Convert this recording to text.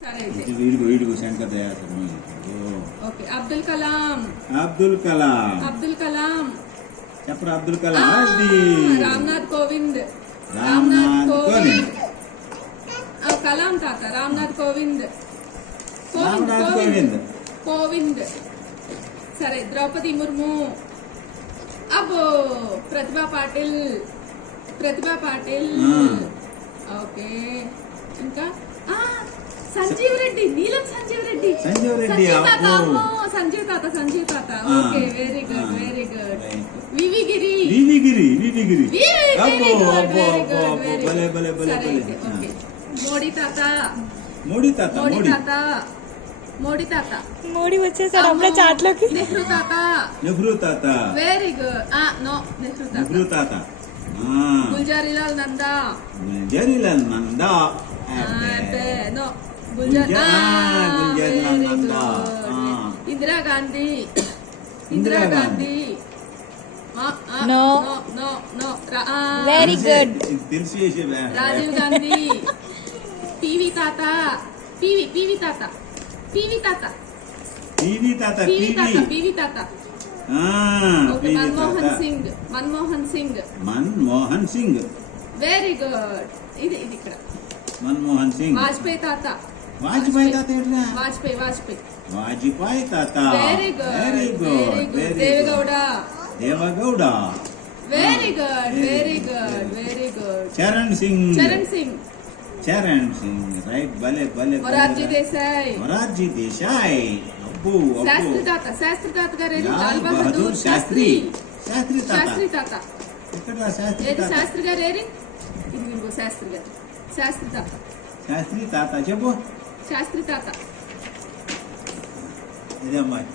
Shankar Dayal okay Abdul Kalam Abdul Kalam Abdul Kalam చెప్పరా అబ్దుల్ కలాం రామ్నాథ్ కోవింద్ రామ్నాథ్ కోవింద్ కలాం తాత రామ్నాథ్ కోవింద్ రామ్నాథ్ కోవింద్ కోవింద్ సరే ద్రౌపది ముర్ము అబ్బో ప్రతిభా పాటిల్ ఓకే ఇంకా సంజీవ్ రెడ్డి నీలం సంజీవ్ రెడ్డి సంజీవ్ తాత okay very good VV Giri Modi వచ్చేసాడు అప్పుడే చాట్లోకి. నెహ్రూ తాత వెరీ గుడ్ నెహ్రూ తాత Gulzarilal Nanda Gulzarilal Nanda Indira Gandhi No. Very good. Rajiv Gandhi PV తాత okay Manmohan Singh very good ఇది ఇక్కడ మన్మోహన్ సింగ్ వాజ్పేయి తాత వాజ్పేయి తాత very good Deve Gowda very good Charan Singh right భలే మొరార్జీ దేశాయ్ అబ్బో శాస్త్రి తాత గారు లాల్ బహదూర్ శాస్త్రి తాత ఎక్కడ ఏది శాస్త్రి గారు ఏరి ఇది శాస్త్రి తాత చెప్పు శాస్త్రి తాత ఇదే అమ్మాయి